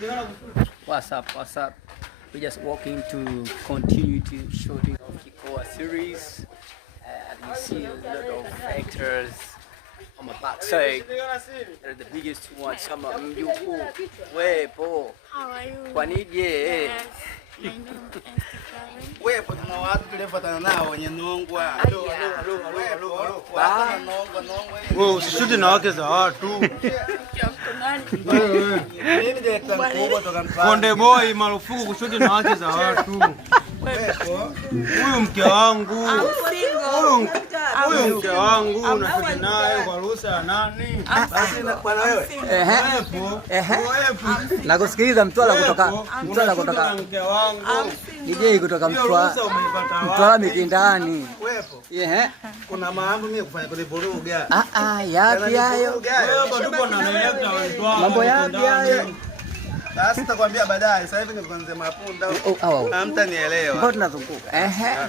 What's up? What's up? We're just walking to continue to shooting of Kikoa series. You see a lot of actors on my backside. They're the biggest one. Some of them, Wepo. How are you? Kwanije? Yes. My name is Karen. Wepo tuna watu tulifuatana nao wenye nongwa. Wewe usishuti na wake za watu. Mimi director mkubwa toka Mtwara. Konde boy marufuku kushuti na wake za watu. Huyu mke wangu. Huyu mke wangu unashuti naye kwa ruhusa ya nani? Basi na bwana wewe. Wepo. Nakusikiliza Mtwara kutoka mke wangu. DJ kutoka Mtwara Mikindani. Wepo. Kuna mambo mimi kufanya kule vuruga. Yapi hayo? Wewe tupo na director wa Mtwara. Mambo yapi hayo? Sasa nitakwambia baadaye. Sasa hivi nikuanze mapunda. Hamtanielewa. Mbona tunazunguka? Haya.